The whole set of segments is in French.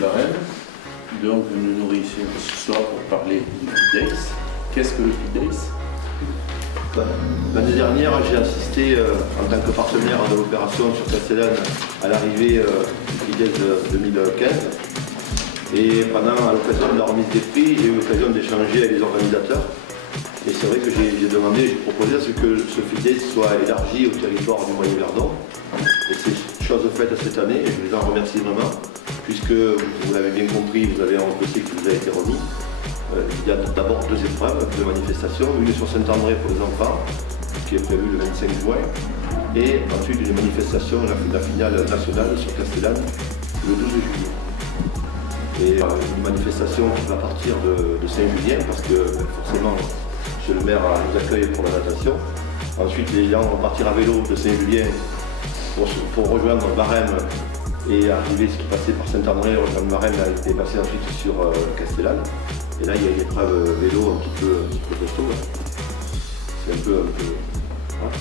Varenne. Donc nous nous réunissons ce soir pour parler du Feed Days. Qu'est-ce que le Feed Days? L'année dernière, j'ai assisté en tant que partenaire de l'opération sur Castellane à l'arrivée du Feed Days 2015. Et à l'occasion de la remise des prix, j'ai eu l'occasion d'échanger avec les organisateurs. Et c'est vrai que j'ai demandé, j'ai proposé à ce que ce Feed Days soit élargi au territoire du Moyen-Verdon. Et c'est chose faite cette année, et je les en remercie vraiment, puisque vous l'avez bien compris, vous avez un dossier qui vous a été remis. Il y a d'abord deux épreuves de manifestation, une sur Saint-André pour les enfants, qui est prévue le 25 juin, et ensuite une manifestation, la finale nationale sur Castellane, le 12 juillet. Et une manifestation qui va partir de Saint-Julien, parce que forcément, monsieur le maire nous accueille pour la natation. Ensuite, les gens vont partir à vélo de Saint-Julien pour rejoindre Varenne et arriver, ce qui passait par Saint-André, rejoindre Varenne a été passé ensuite sur Castellane. Et là, il y a une épreuve vélo un petit peu costaud. C'est un peu. Voilà.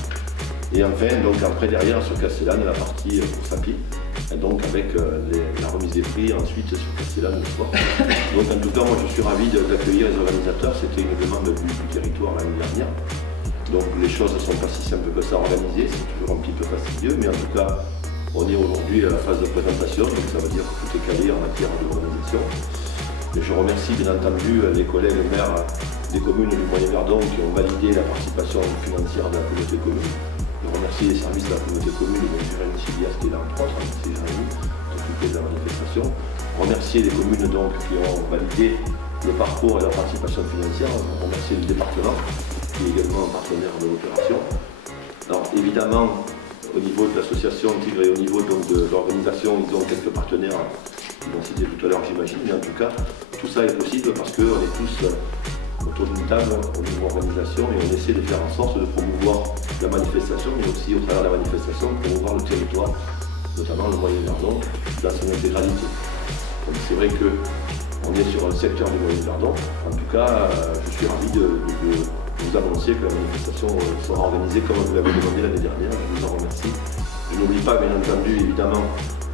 Et enfin, donc après derrière sur Castellane, la partie course à pied. Et donc avec la remise des prix ensuite sur Castellane le soir. Donc en tout cas, moi je suis ravi d'accueillir les organisateurs. C'était une demande du territoire l'année dernière. Donc les choses ne sont pas si simples que ça à organiser, c'est toujours un petit peu fastidieux, mais en tout cas, on est aujourd'hui à la phase de présentation, donc ça veut dire que tout est calé en matière d'organisation. Et je remercie bien entendu les collègues maires des communes du Moyen-Verdon qui ont validé la participation financière de la communauté commune. Je remercie les services de la communauté commune, dont Jérémy Silias qui est là entre autres, c'est Jérémy, s'occuper de la manifestation. Remercier les communes donc qui ont validé le parcours et la participation financière. Remercier le département, qui est également un partenaire de l'opération. Alors évidemment, au niveau de l'association Tigre et au niveau donc, de l'organisation, ils ont quelques partenaires qui vont citer tout à l'heure, j'imagine, mais en tout cas, tout ça est possible parce qu'on est tous autour d'une table au niveau organisation et on essaie de faire en sorte de promouvoir la manifestation, mais aussi au travers de la manifestation, promouvoir le territoire, notamment le Moyen-Verdon, dans son intégralité. Donc c'est vrai qu'on est sur un secteur du Moyen-Verdon. En tout cas, je suis ravi de vous annoncer que la manifestation sera organisée comme vous l'avez demandé l'année dernière. Je vous en remercie. Je n'oublie pas, bien entendu, évidemment,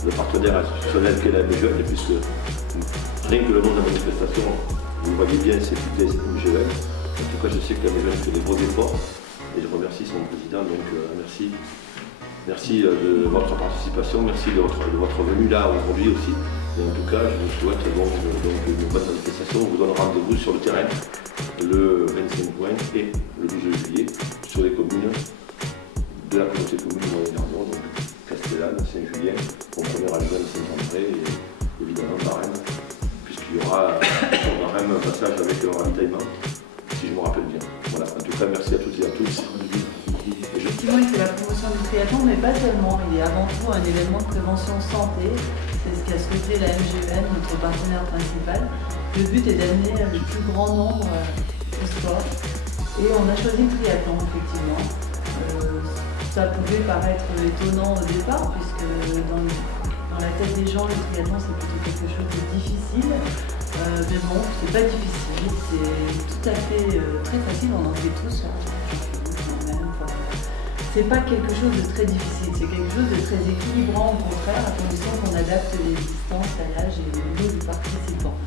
le partenaire institutionnel qu'est la MGN, puisque rien que le nom de la manifestation, vous le voyez bien, c'est Feed Days MGN. En tout cas, je sais que la MGN fait des gros efforts et je remercie son président. Donc, merci. Merci de votre participation, merci de votre venue là aujourd'hui aussi. Et en tout cas, je vous souhaite donc une bonne manifestation. On vous donne rendez-vous sur le terrain le 25 juin et le 12 juillet sur les communes de la communauté commune Moyen-Verdon, donc Castellane, Saint-Julien, Comprener Algène, Saint-André et évidemment Varenne, puisqu'il y aura sur Varenne un passage avec un ravitaillement, si je me rappelle bien. Voilà, en tout cas, merci à toutes et à tous. Effectivement, il fait la promotion du triathlon, mais pas seulement. Il est avant tout un événement de prévention santé. C'est ce qu'a souhaité la MGN, notre partenaire principal. Le but est d'amener le plus grand nombre au sport. Et on a choisi le triathlon, effectivement. Ça pouvait paraître étonnant au départ, puisque dans la tête des gens, le triathlon, c'est plutôt quelque chose de difficile. Mais bon, c'est pas difficile, c'est tout à fait très facile, on en fait tous. C'est pas quelque chose de très difficile, c'est quelque chose de très équilibrant au contraire, à condition qu'on adapte les distances à l'âge et au niveau du participant.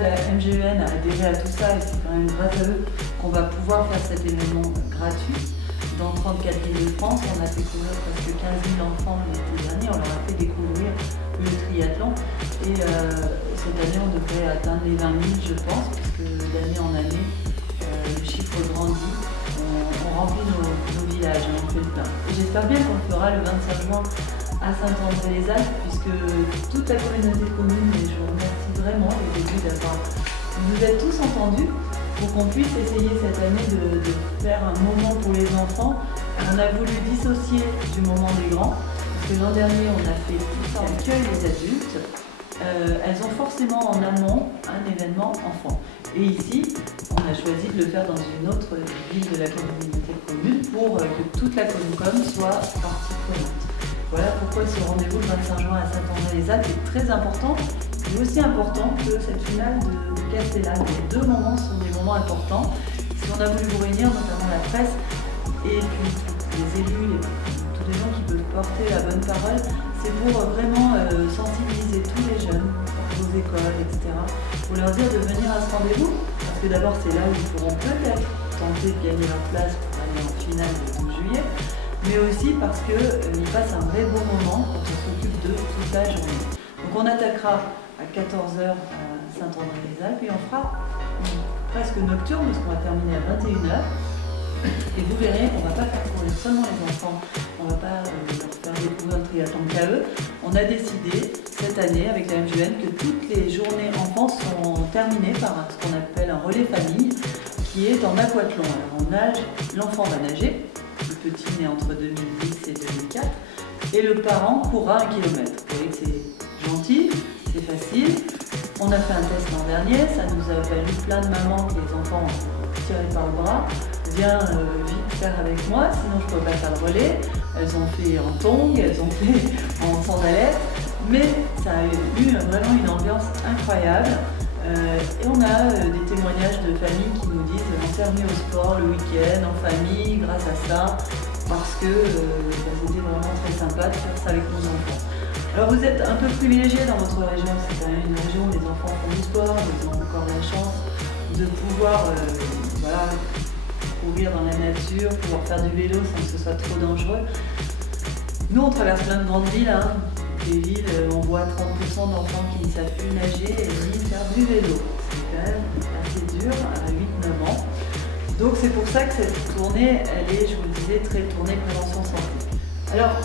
La MGN a adhéré à tout ça et c'est quand même grâce à eux qu'on va pouvoir faire cet événement gratuit. Dans 34 villes de France, on a fait couvrir presque 15 000 enfants l'été dernier, on leur a fait découvrir le triathlon. Et cette année, on devrait atteindre les 20 000, je pense, puisque d'année en année, le chiffre grandit. On remplit nos villages, on fait le plein. Et j'espère bien qu'on le fera le 25 juin à Saint-André-les-Alpes, puisque toute la communauté de communes, et je vous remercie vraiment les élus d'avoir. Vous êtes tous entendus pour qu'on puisse essayer cette année de faire un moment pour les enfants. On a voulu dissocier du moment des grands, parce que l'an dernier on a fait tout ça, on accueille les adultes. Elles ont forcément en amont un événement enfant. Et ici, on a choisi de le faire dans une autre ville de la communauté de communes pour que toute la Communcom soit partie prenante. Voilà pourquoi ce rendez-vous le 25 juin à Saint-André-les-Alpes est très important, et aussi important que cette finale de Castellane. Les deux moments sont des moments importants. Si on a voulu vous réunir, notamment la presse, et puis les élus, tous les gens qui peuvent porter la bonne parole, c'est pour vraiment sensibiliser tous les jeunes, pour dire de venir à ce rendez-vous, parce que d'abord c'est là où ils pourront peut-être tenter de gagner leur place pour aller en finale le 12 juillet, mais aussi parce qu'ils passent un vrai bon moment quand on s'occupe d'eux toute la journée. Donc on attaquera à 14 h à Saint-André-les-Alpes, puis on fera presque nocturne, parce qu'on va terminer à 21 h. Et vous verrez, on ne va pas faire courir seulement les enfants, on ne va pas leur faire découvrir le triathlon qu'à eux. On a décidé cette année avec la MJN que toutes les journées enfants sont terminées par ce qu'on appelle un relais famille, qui est en aquathlon. Alors on nage, l'enfant va nager, le petit né entre 2010 et 2004, et le parent courra 1 km. Vous voyez que c'est gentil, c'est facile. On a fait un test l'an dernier, ça nous a valu plein de mamans que les enfants ont tiré par le bras. Viens vite faire avec moi, sinon je ne peux pas faire le relais. Elles ont fait en tongs, elles ont fait en sandalettes, mais ça a eu vraiment une ambiance incroyable. Et on a des témoignages de familles qui nous disent on s'est remis au sport le week-end, en famille, grâce à ça, parce que c'était vraiment très sympa de faire ça avec nos enfants. Alors vous êtes un peu privilégiés dans votre région, c'est quand même une région où les enfants font du sport, ils ont encore la chance de pouvoir voilà, courir dans la nature, pouvoir faire du vélo sans que ce soit trop dangereux. Nous on traverse plein de grandes villes, hein. Des villes où on voit 30% d'enfants qui ne savent plus nager et ni faire du vélo. C'est quand même assez dur à 8-9 ans. Donc c'est pour ça que cette tournée, elle est, je vous le disais, très tournée prévention santé. Alors,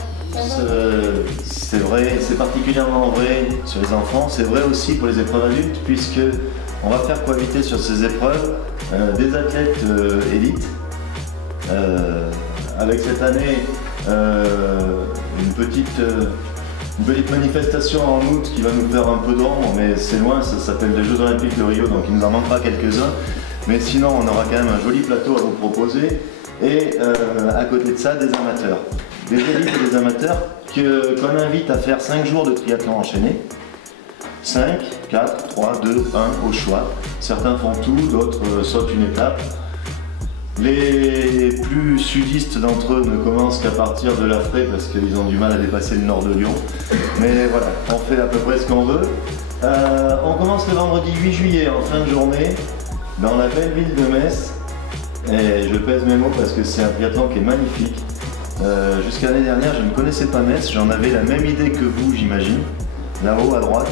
c'est vrai, c'est particulièrement vrai sur les enfants, c'est vrai aussi pour les épreuves adultes, puisque on va faire cohabiter sur ces épreuves des athlètes élites, avec cette année une petite manifestation en août qui va nous faire un peu d'ombre, mais c'est loin, ça s'appelle les Jeux Olympiques de Rio, donc il nous en manquera quelques-uns. Mais sinon, on aura quand même un joli plateau à vous proposer. Et à côté de ça, des amateurs. Des élites et des amateurs qu'on invite à faire 5 jours de triathlon enchaîné. 5, 4, 3, 2, 1 au choix. Certains font tout, d'autres sautent une étape. Les plus sudistes d'entre eux ne commencent qu'à partir de la Fraye parce qu'ils ont du mal à dépasser le nord de Lyon. Mais voilà, on fait à peu près ce qu'on veut. On commence le vendredi 8 juillet en fin de journée dans la belle ville de Metz. Et je pèse mes mots parce que c'est un triathlon qui est magnifique. Jusqu'à l'année dernière, je ne connaissais pas Metz, j'en avais la même idée que vous, j'imagine, là-haut à droite.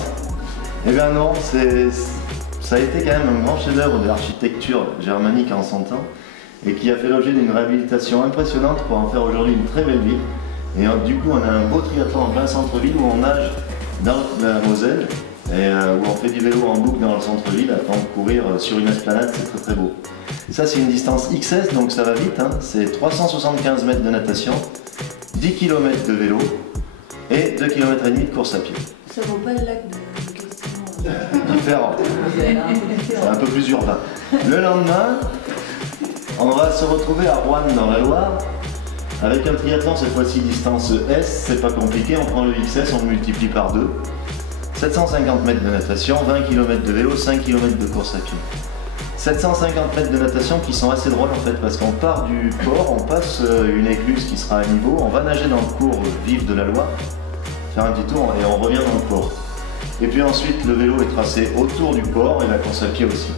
Eh bien non, ça a été quand même un grand chef-d'œuvre de l'architecture germanique en son temps, et qui a fait l'objet d'une réhabilitation impressionnante pour en faire aujourd'hui une très belle ville. Et du coup, on a un beau triathlon en plein centre-ville où on nage dans la Moselle et où on fait du vélo en boucle dans le centre-ville afin de courir sur une esplanade, c'est très très beau. Et ça, c'est une distance XS, donc ça va vite, hein. C'est 375 mètres de natation, 10 km de vélo et 2,5 km de course à pied. ça vaut pas le lac de Castillon. Différent. C'est un peu plus urbain. Le lendemain, on va se retrouver à Roanne dans la Loire avec un triathlon, cette fois-ci distance S, c'est pas compliqué, on prend le XS, on le multiplie par 2. 750 mètres de natation, 20 km de vélo, 5 km de course à pied. 750 mètres de natation qui sont assez drôles en fait, parce qu'on part du port, on passe une écluse qui sera à niveau, on va nager dans le cours vif de la Loire, faire un petit tour et on revient dans le port. Et puis ensuite le vélo est tracé autour du port et la course à pied aussi.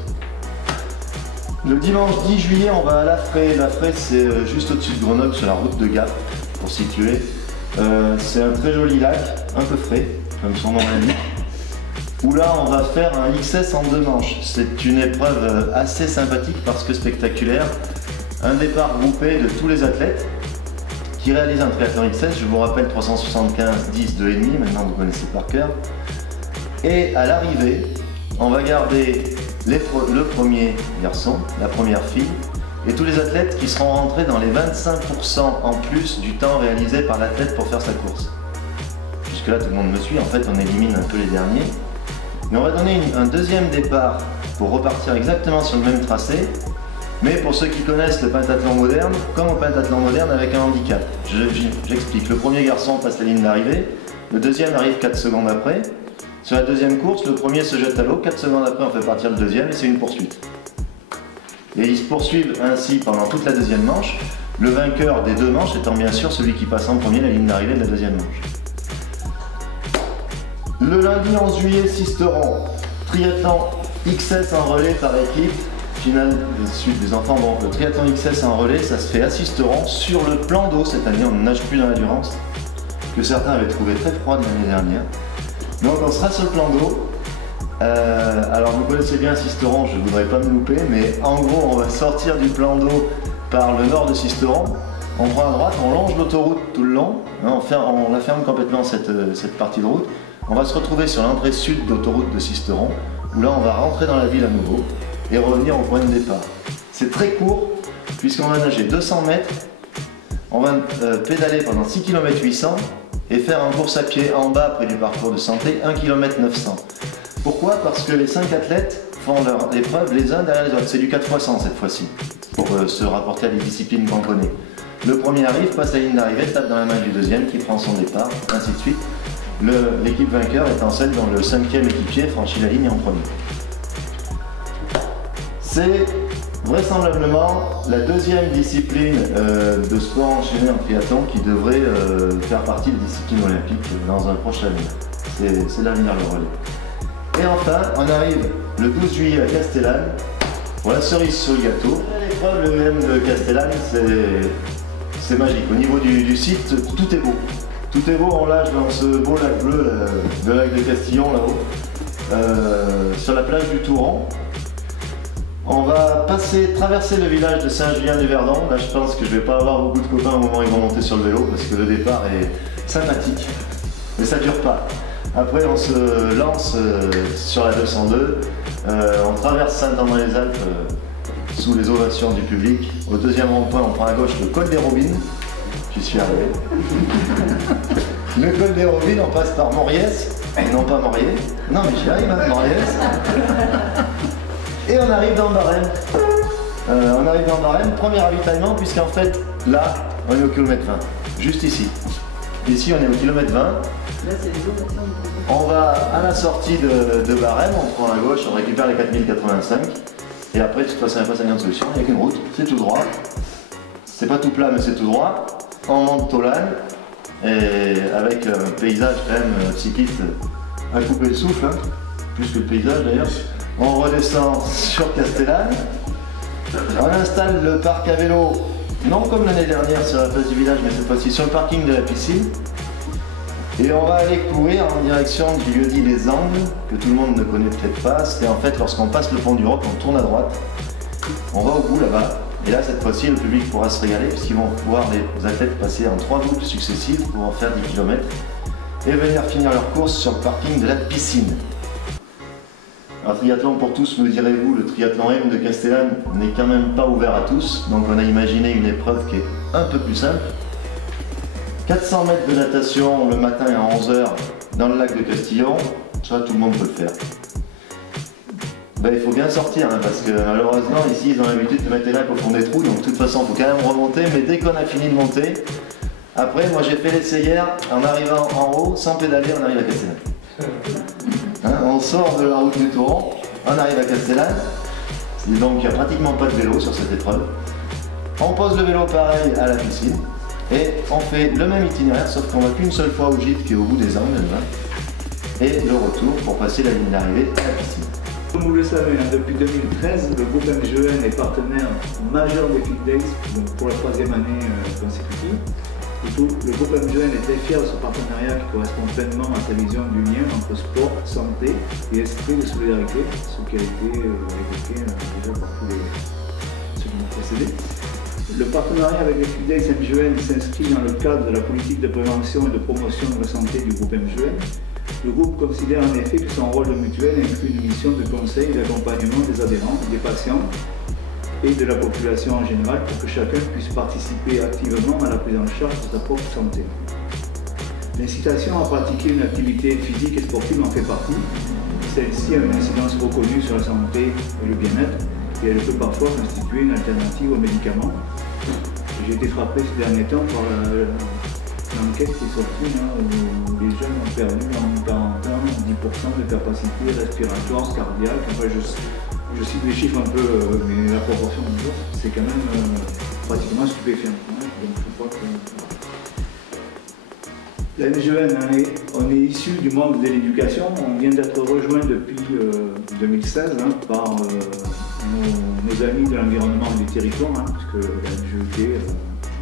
Le dimanche 10 juillet, on va à La Fraye. La Fraye, c'est juste au-dessus de Grenoble, sur la route de Gap, pour situer. C'est un très joli lac, un peu frais, comme son nom l'indique, où là, on va faire un XS en 2 manches. C'est une épreuve assez sympathique parce que spectaculaire. Un départ groupé de tous les athlètes qui réalisent un triathlon XS. Je vous rappelle 375, 10, 2,5, maintenant vous connaissez par cœur. Et à l'arrivée, on va garder le premier garçon, la première fille, et tous les athlètes qui seront rentrés dans les 25% en plus du temps réalisé par l'athlète pour faire sa course. Jusque là, tout le monde me suit, en fait, on élimine un peu les derniers. Mais on va donner un deuxième départ pour repartir exactement sur le même tracé, mais pour ceux qui connaissent le pentathlon moderne, comme au pentathlon moderne avec un handicap. J'explique, le premier garçon passe la ligne d'arrivée, le deuxième arrive 4 secondes après. Sur la deuxième course, le premier se jette à l'eau, 4 secondes après on fait partir le deuxième et c'est une poursuite. Et ils se poursuivent ainsi pendant toute la deuxième manche, le vainqueur des 2 manches étant bien sûr celui qui passe en premier la ligne d'arrivée de la deuxième manche. Le lundi 11 juillet, Sisteron, triathlon XS en relais par équipe, finale de suite des enfants. Bon, le triathlon XS en relais, ça se fait à Sisteron sur le plan d'eau cette année. On ne nage plus dans la Durance, que certains avaient trouvé très froide l'année dernière. Donc on sera sur le plan d'eau. Alors vous connaissez bien Sisteron, je ne voudrais pas me louper, mais en gros on va sortir du plan d'eau par le nord de Sisteron. On prend à droite, on longe l'autoroute tout le long, hein, on la ferme complètement cette partie de route. On va se retrouver sur l'entrée sud d'autoroute de Sisteron, où là on va rentrer dans la ville à nouveau et revenir au point de départ. C'est très court, puisqu'on va nager 200 mètres, on va pédaler pendant 6 km 800 et faire en course à pied en bas près du parcours de santé 1 km 900. Pourquoi? Parce que les 5 athlètes font leur épreuve les uns derrière les autres. C'est du 4x100 cette fois-ci, pour se rapporter à des disciplines qu'on connaît. Le premier arrive, passe la ligne d'arrivée, tape dans la main du deuxième qui prend son départ, ainsi de suite. L'équipe vainqueur étant celle dont le 5e équipier franchit la ligne en premier. C'est vraisemblablement la deuxième discipline de sport enchaîné en triathlon qui devrait faire partie des disciplines olympiques dans un prochain avenir. C'est l'avenir le relais. Et enfin, on arrive le 12 juillet à Castellane pour la cerise sur le gâteau. L'épreuve, le EM de Castellane, c'est magique. Au niveau du site, tout est beau. Tout est beau, on nage dans ce beau lac bleu, le lac de Castillon là-haut, sur la plage du Touron. On va traverser le village de Saint-Julien-du-Verdon. Là, je pense que je ne vais pas avoir beaucoup de copains au moment où ils vont monter sur le vélo parce que le départ est sympathique, mais ça ne dure pas. Après, on se lance sur la 202, on traverse Saint-André-les-Alpes sous les ovations du public. Au deuxième rond-point, on prend à gauche le col des Robines. J'y suis arrivé. Le col des Robines, on passe par Moriès, non pas Moriez. Non, mais j'y arrive, hein, Moriès. Et on arrive dans Barème. Premier ravitaillement, puisqu'en fait, là, on est au kilomètre 20, juste ici. Ici, on est au kilomètre 20. Là, c'est les ovations. On va à la sortie de Barème, on prend à gauche, on récupère les 4085. Et après, de toute façon, il n'y a pas 50 solutions, il n'y a qu'une route, c'est tout droit. C'est pas tout plat, mais c'est tout droit. On monte Tolane, et avec un paysage quand même cycliste à couper le souffle, hein, plus que le paysage d'ailleurs. On redescend sur Castellane. On installe le parc à vélo, non comme l'année dernière sur la place du village, mais cette fois-ci sur le parking de la piscine. Et on va aller courir en direction du lieu-dit Les Angles, que tout le monde ne connaît peut-être pas. C'est en fait lorsqu'on passe le pont du Roc, on tourne à droite. On va au bout là-bas. Et là, cette fois-ci, le public pourra se régaler puisqu'ils vont pouvoir les athlètes passer en 3 boucles successives pour en faire 10 km et venir finir leur course sur le parking de la piscine. Un triathlon pour tous, me direz-vous, le triathlon M de Castellane n'est quand même pas ouvert à tous, donc on a imaginé une épreuve qui est un peu plus simple. 400 mètres de natation le matin à 11 h dans le lac de Castillon, ça tout le monde peut le faire. Ben, il faut bien sortir, hein, parce que malheureusement ici ils ont l'habitude de mettre les lacs au fond des trous, donc de toute façon il faut quand même remonter, mais dès qu'on a fini de monter, après moi j'ai fait l'essai hier, en arrivant en haut, sans pédaler, on arrive à Castellane. Hein, on sort de la route du Touron, on arrive à Castellane, donc il n'y a pratiquement pas de vélo sur cette épreuve. On pose le vélo pareil à la piscine, et on fait le même itinéraire, sauf qu'on va qu'une seule fois au gîte qui est au bout des Angles, et le retour pour passer la ligne d'arrivée à la piscine. Comme vous le savez, depuis 2013, le groupe MGEN est partenaire majeur des Fit Days, donc pour la 3e année consécutive. Le groupe MGEN est très fier de ce partenariat qui correspond pleinement à sa vision du lien entre sport, santé et esprit de solidarité, ce qui a été évoqué déjà par tous ceux qui m'ont précédé. Le partenariat avec les Fit Days MGEN s'inscrit dans le cadre de la politique de prévention et de promotion de la santé du groupe MGEN. Le groupe considère en effet que son rôle de mutuelle inclut une mission de conseil et d'accompagnement des adhérents, des patients et de la population en général pour que chacun puisse participer activement à la prise en charge de sa propre santé. L'incitation à pratiquer une activité physique et sportive en fait partie. Celle-ci a une incidence reconnue sur la santé et le bien-être et elle peut parfois constituer une alternative aux médicaments. J'ai été frappé ces derniers temps par l'enquête qui est sortie, où les jeunes ont perdu en 40 ans 10% de capacité respiratoire, cardiaque. Enfin, je cite des chiffres un peu, mais la proportion c'est quand même pratiquement stupéfiant. Donc je crois que la MGEN, on est issu du monde de l'éducation. On vient d'être rejoint depuis 2016 par nos amis de l'environnement et du territoire, puisque la MJET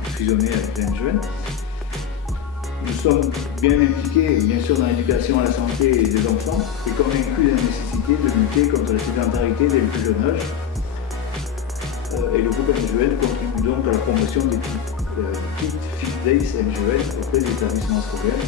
a fusionné avec la MJEN. Nous sommes bien impliqués, bien sûr, dans l'éducation à la santé des enfants et convaincus de la nécessité de lutter contre la sédentarité dès le plus jeune âge. Et le groupe MJEN contribue donc à la promotion des Fit Days MJEN auprès des établissements scolaires.